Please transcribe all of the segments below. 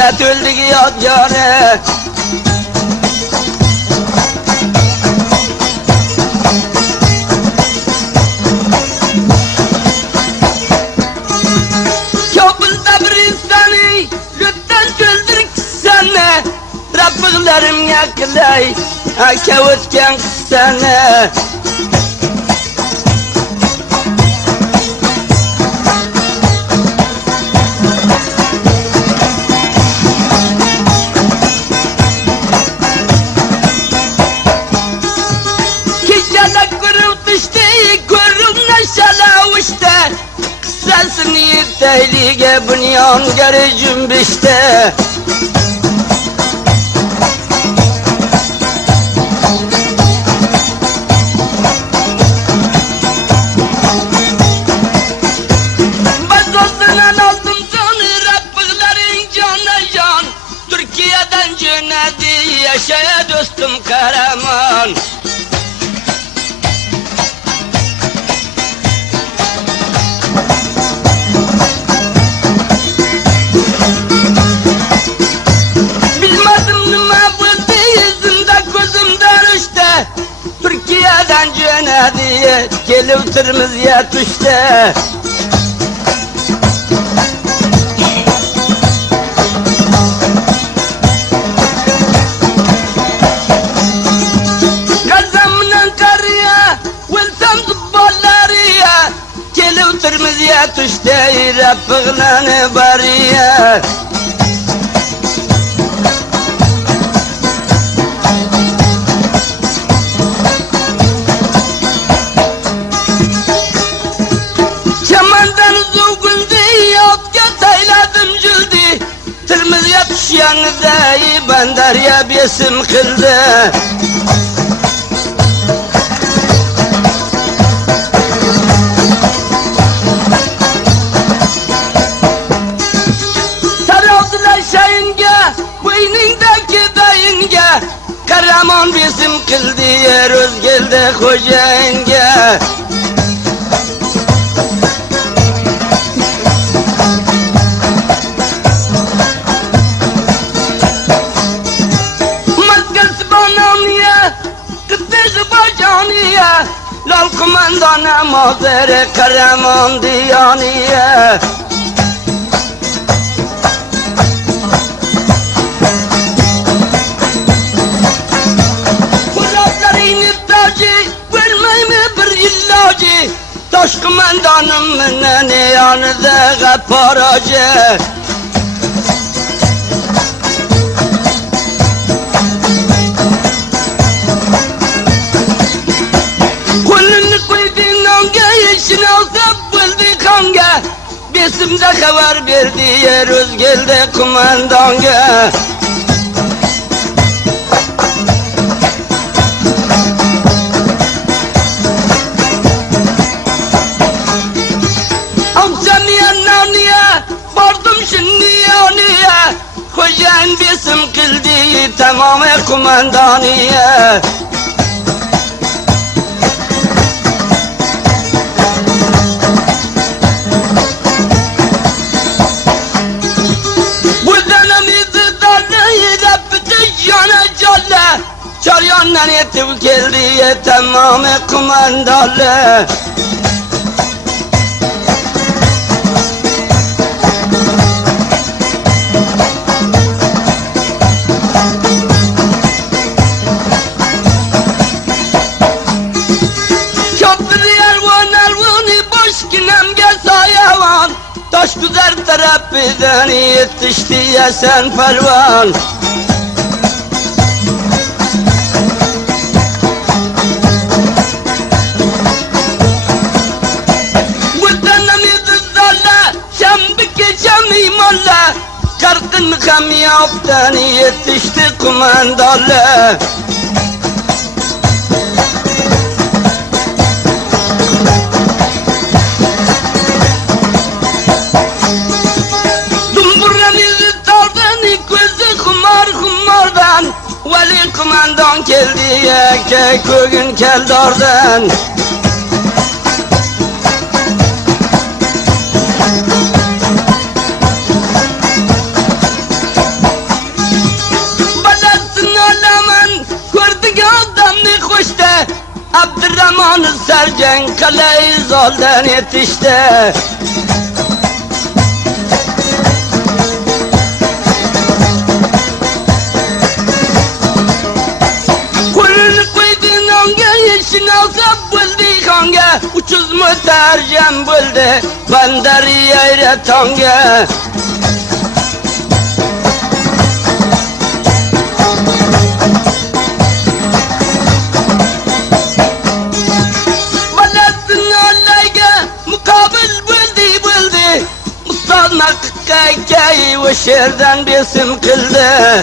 hasret öldük yadigarı. Kabulda bir insanı lütfen söldürük sana. Rabbiglerim yakılay kavutken sana. Kısasını tehlike bunyan geri cümbüşte. Bazosundan aldım sonu Rabbiglerin cana can. Türkiye'den cönedi yaşaya dostum Karaman. Türkiye'den cönediye gelip tırmızıya düştü. Kazamının karıya, vilsam zıbballarıya gelip tırmızıya düştü. Rabbiglerini bariye. Yanında ben derya besim kıldı. Sarıldılar şayınge, boynundaki dayınge. Karaman besim kıldı, yer özgelde hocayınge. Lal kumandana mazere Karaman diyaniye. Kulaklarını tacı vermeyme bir illacı. Taş kumandanım menen yanıda gaparacı. Besimde haber verdi yer özgelde kumandanga. Akşamıya naniye vardım şimdi yanıya. Hocan besim kıldı tamamen kumandaniye. Çaryandan yetip geldi tamamı kumandalı. Köprü elvanı boş kinemge sayavan. Taş güzel tarafından yetişti ya sen pervan. Kartın kamyaptan yetişti kumandalı. Dumburanızı tardan gözü kumardan. Veli kumandan geldi ya köyün keldardan. zamanı sergen kaleyi zoldan yetişti. Kulunu koydun onge işini alsa buldu kange. Uçuz mu tercem buldu bandari yayre tange. Kay ve şerden besim kıldı.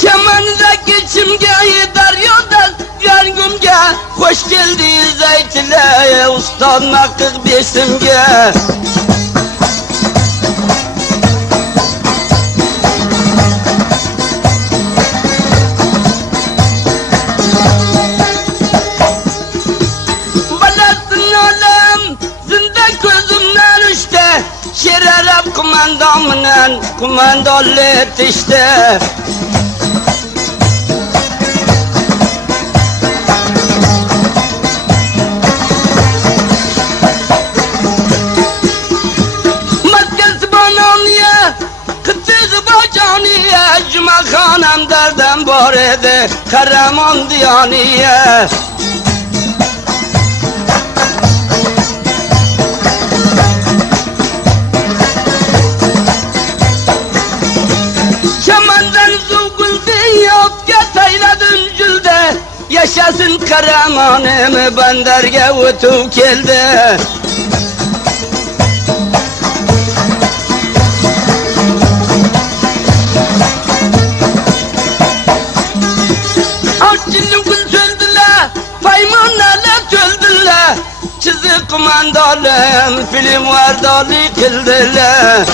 Kemandaki çimgeyi daryodan yargımge hoş geldi zeytile ustad makık besimge. Şererep kumandanımla kumandalı yetişti. Matkesi bananiye, kıtığı bacaniye, Cuma khanam derden barede, Karaman diyaniye. Yaşasın Karaman'ım bandarga o'tib keldi. Arçınlı gün söldüler, paymanlarla söldüler. Çizik kumandalım film vardalı kıldılar.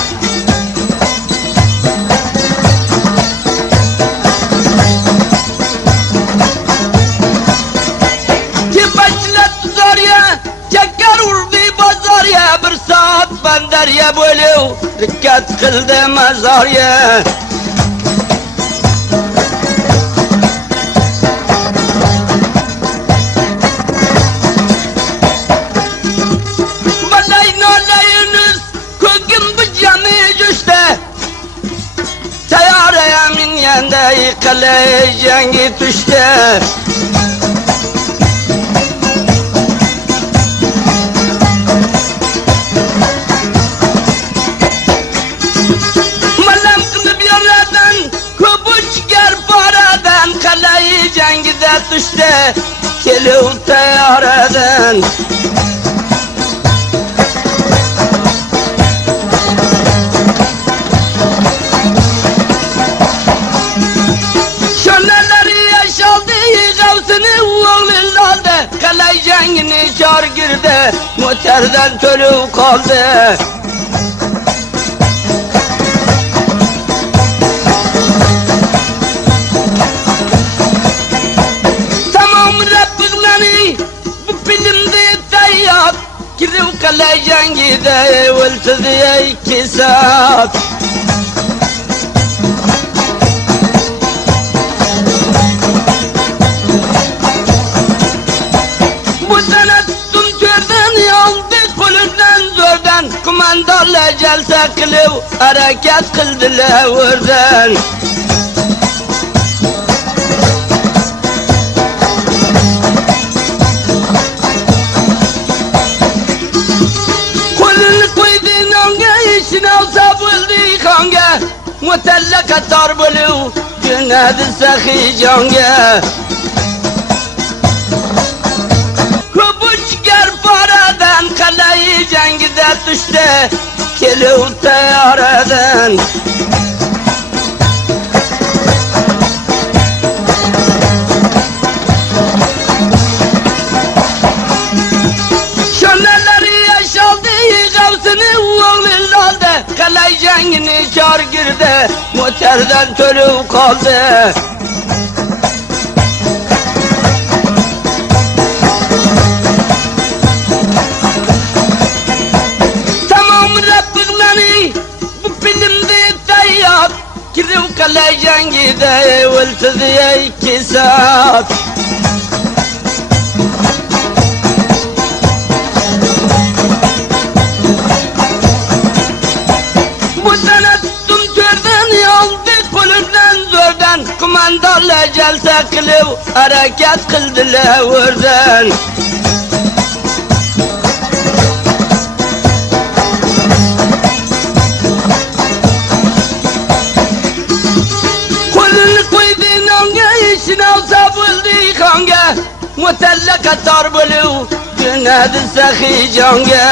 Bir saat bandarya bölüv dikkat kıldı mazarya. Vallahi nalayınız köküm bu cami düştü. Tayaraya min yanda yıkılı cengi düştü. Cengide düştü kelev tayaradan. Şöneleri yaşaldı gavsını oğlun aldı. Kalay cengini çar girdi moterden tölüv kaldı. Girdim kalay cengide öltüdü 2 saat. Bu sene tuttum körden yaldı kulünden zordan. Kumandarla celse kılıv hareket kıldılar oradan. Mutellaka tarbulu günadı sahi cange. Kubuç ger paradan kalayı cengide düştü kelev tayaradan. Şöneleri yaşaldı gavsını oğlun aldı. Kalay cengini çar girdi moterden tölüv kaldı. Tamam Rabbim ورده والتذي كسات Kumandarla jalsa qilib harakat qildilar o'rdan qo'lini qo'ydi nonga ishini olsa bo'ldi xonga mutalla qator bo'lib jo'nadi saxiy jonga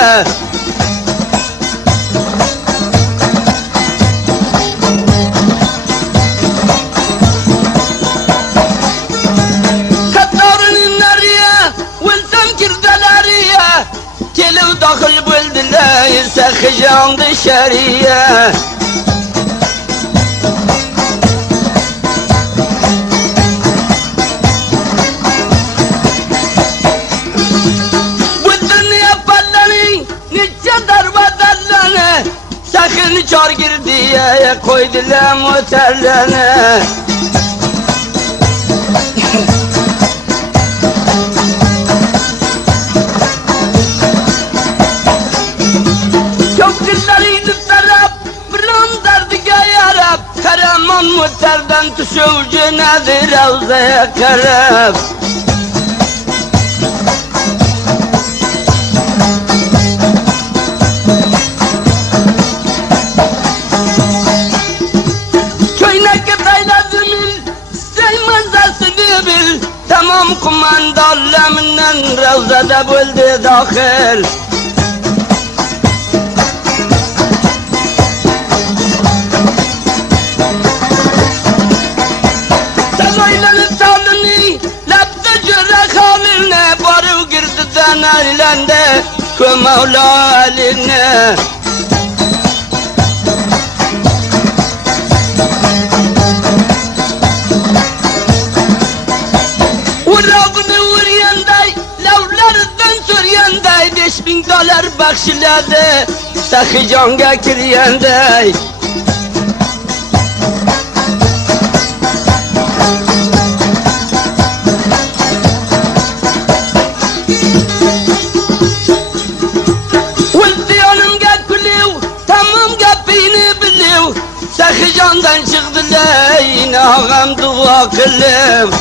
داخل بلدنا يسخ جاند الشريعة والدنيا فلني نتشدر بدلنا سخن شار قردية يا قيد لا متلنا Karaman muhtardan tuşuvcu nedir Ravza'ya karab Köynek'e taylazimin Stey manzasını bil Tamam kumandarlarımla Ravza'da buldu dahil Ailende Mevla eline Urağını vuryanday Lavlarından süryanday $5000 bakşiladı Sakı canga kiryanday Sakı candan çıktılar yine ağam dua kılım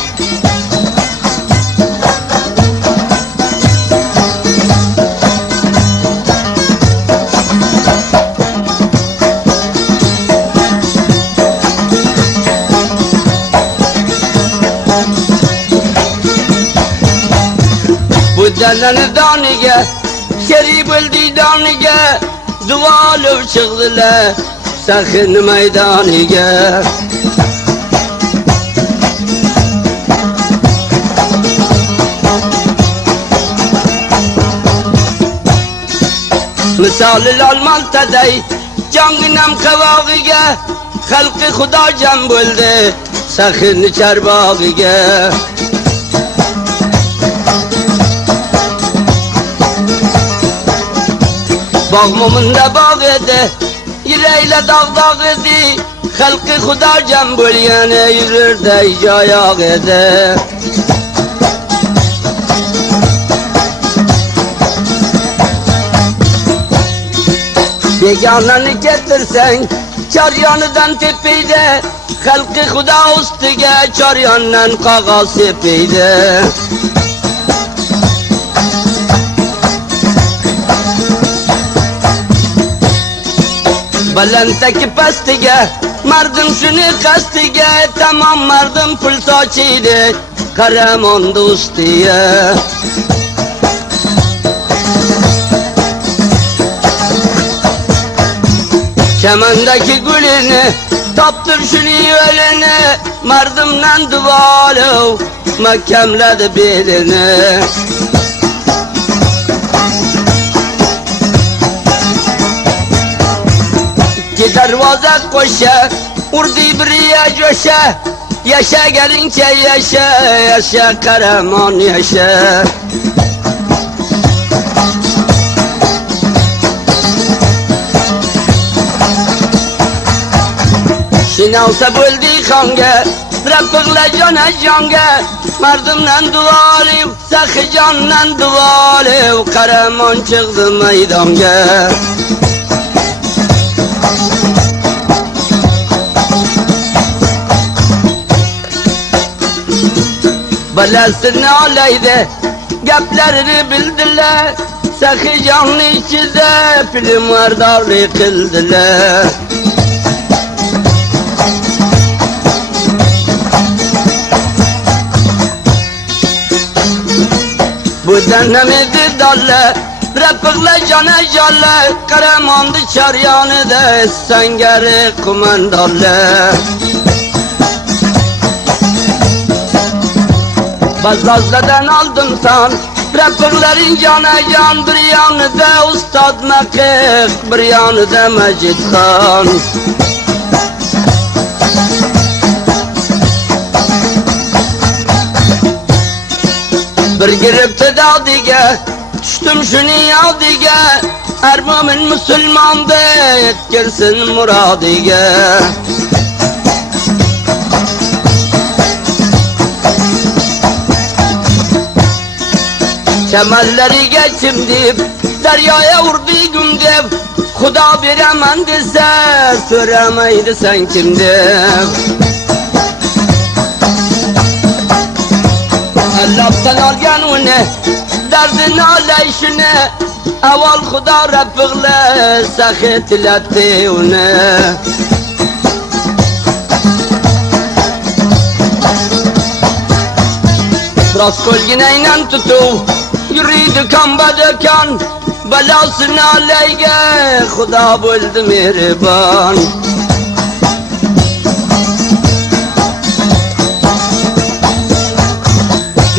Bu delen danige Şerif öldü danige Dualı çıktılar Sakın meydaniga Misal Almantaday Canginam kavagiga Halkı Xudo jam bo'ldi Sakın charbog'iga Bog' mo'minda bog' edi Yüreğiyle dağ edi Halkı Xudo jam bo'lgani yururday joyoq edi Begonani keltirsang Choryonidan tepiydi Halkı Xudo ustiga choryondan qog'oz sepiydi Balandaki pastiga Mardim shuni qastiga Tamam mardim pul sochiydi Qaramon do'stiga Chamandaki gulini Toptir shuni yo'lini Mardimdan duolu Mahkamladi belini Darvoza qo'sha urdi biriya jo'sha Yasha garingcha yasha Yasha Qaramon yasha Şinavsa böldü kange Rabbıgla cana cange Mardımla duvali Sakı canla duvali Karaman çıktı meydange Belasını alaydı Geplerini bildiler Sakı canlı içinde Film vardarlı kıldılar Bu denemedi dalle Rabbıgla cana calle Karamandı çaryanı da Sen geri kumandalle Bazazladan aldım san Rabbıgların cana can Bir yanı da Ustad Mekik Bir yanı da Mecid Khan Bir giripti dadige Düştüm şunu yadige Her mümin Müslüman da Yetkirsin muradige Kemalleri geçim deyip Deryaya vurdu gün deyip Kuda bir emen dese Süremeydi sen kimdin Allah'tan algan onu Derdini aleyşini Eval Kuda Rabbıgla Sakitiletti onu Raskol gineyle tutu Yürüydü kamba döken Belasını aleyge Kuda buldu mihriban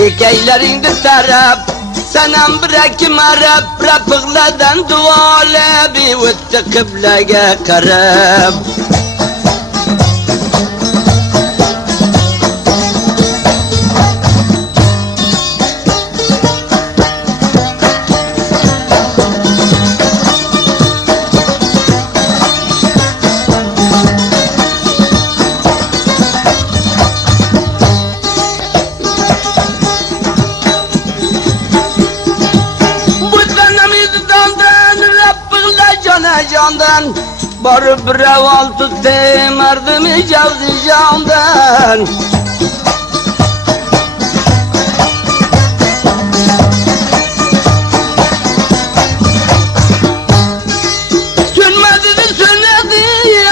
Hikeylerinde taraf Senem bırakım Arap Rabbıgladan duale Bir vıttı kıblege karab Candan Barı bir eval tuttu Mardımı cevzi candan Sönmedi de sönedi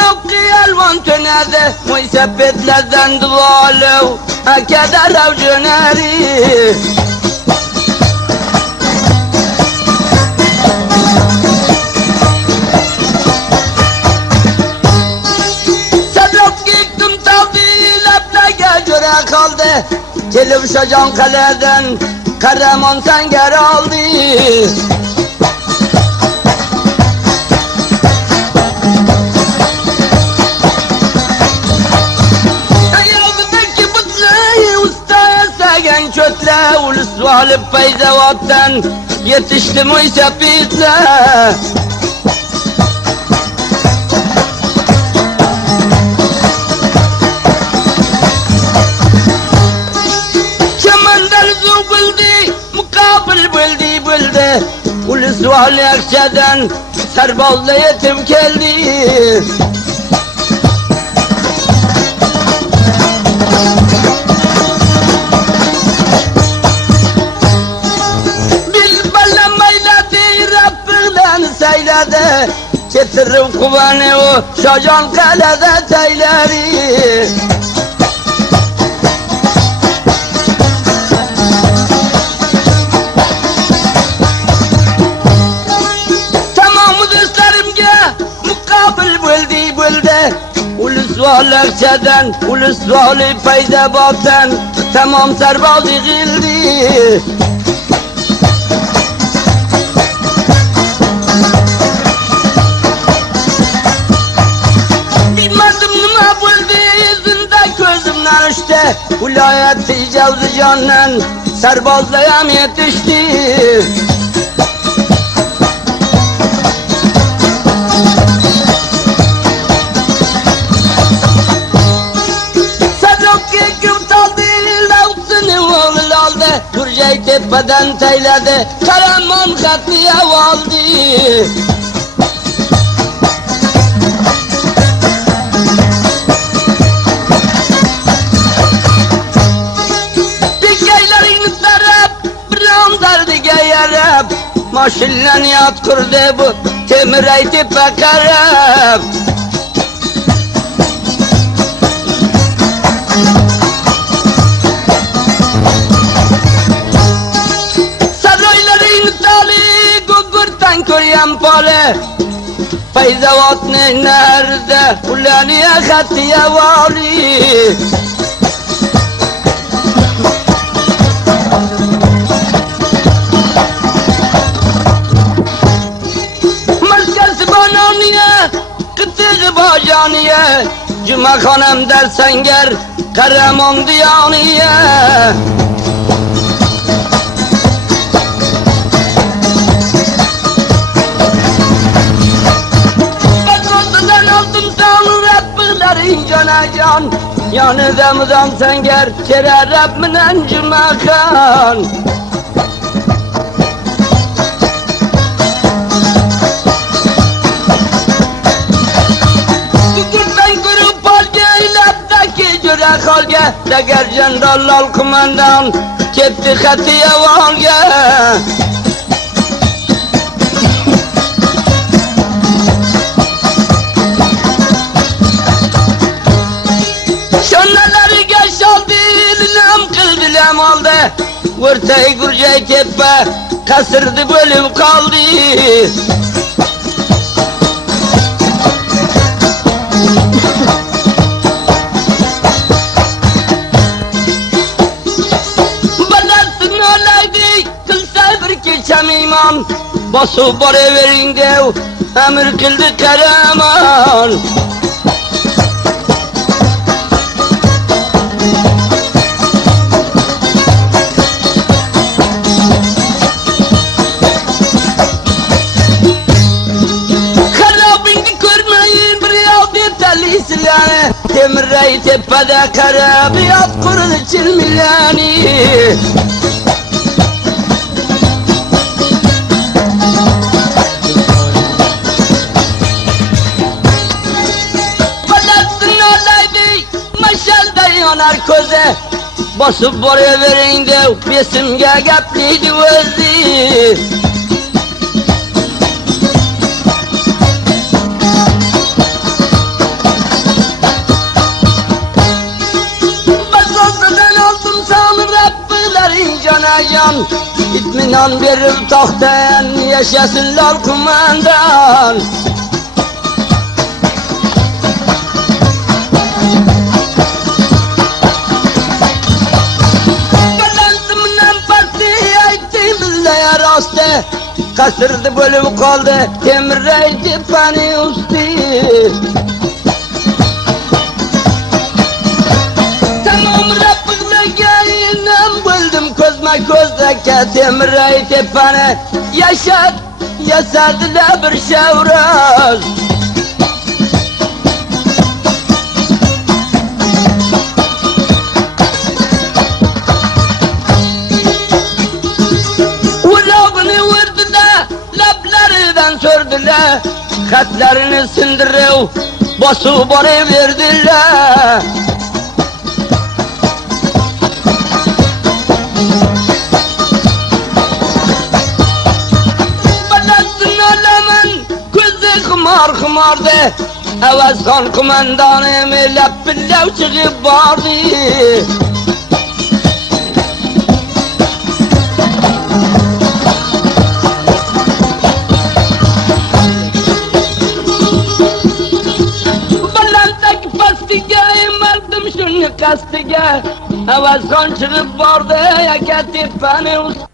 Yok ki elvan tönedi Muysepetlerden duvalı Keder avcıneri kaldı Gelip şacan kaleden Karaman sen geri aldı Yazıdaki bıtlı Ustaya segen çötle Ulus valıp feyzevattan Yetişti Muysepit'le Ulus vali akçeden Serbazla yetim geldi Bilbelemeydi Rabbıglan seyledi Getirim kuvanı o Şacan kalede teyleri Ulus vali akçeden Ulus vali feyze bakten Tamam serbazı gildi Bilmedim nime buldu Yüzünde gözümden işte Vilayeti cevzi cannen Serbazlayam yetişti beden teyledi, Karaman katliye valdi. Dikeylerini tarap, biram derdige yarab, maşillen yat kurdu bu, temir eyti pekarab. Koryam pale Feyzavat ne nerede Ulaniye khatiye vali Merkez bananiye Kıtığı bajaniye Cuma khanem der senger Karaman diyaniye Canacan yanı demdan senger kere Rabbinen cümakan Kükürten kurup halge iletteki cüre halge Deger jendallal kumandan kepti khatiye valge aldı Vırtayı gurcay keppe kasırdı bölüm kaldı Badarsın olaydı kılsa bir keçem iman Basu bare verin dev emir kıldı karaman Temir tepede kara biyat kurul çilmilani Badatsın olaydı maşalda yanar köze Basıp oraya verin de besimge gepliydi özü Canacan itminan verir taxten yaşasınlar kumandan Kadansımdan partiye ettiğimizde yarastı Kasırdı bölüm kaldı temirreydi pani usti Közdeki temir tepene yaşadılar bir şevraz Ulağını vurdu da lablarından sürdüler Katlarını sindiriv basu bari verdiler Kumardı Evazkan kumandanım Leppillev çıkıp vardı Balantak pastige Merdim şunu kastige Evazkan çıkıp vardı Ya ketip beni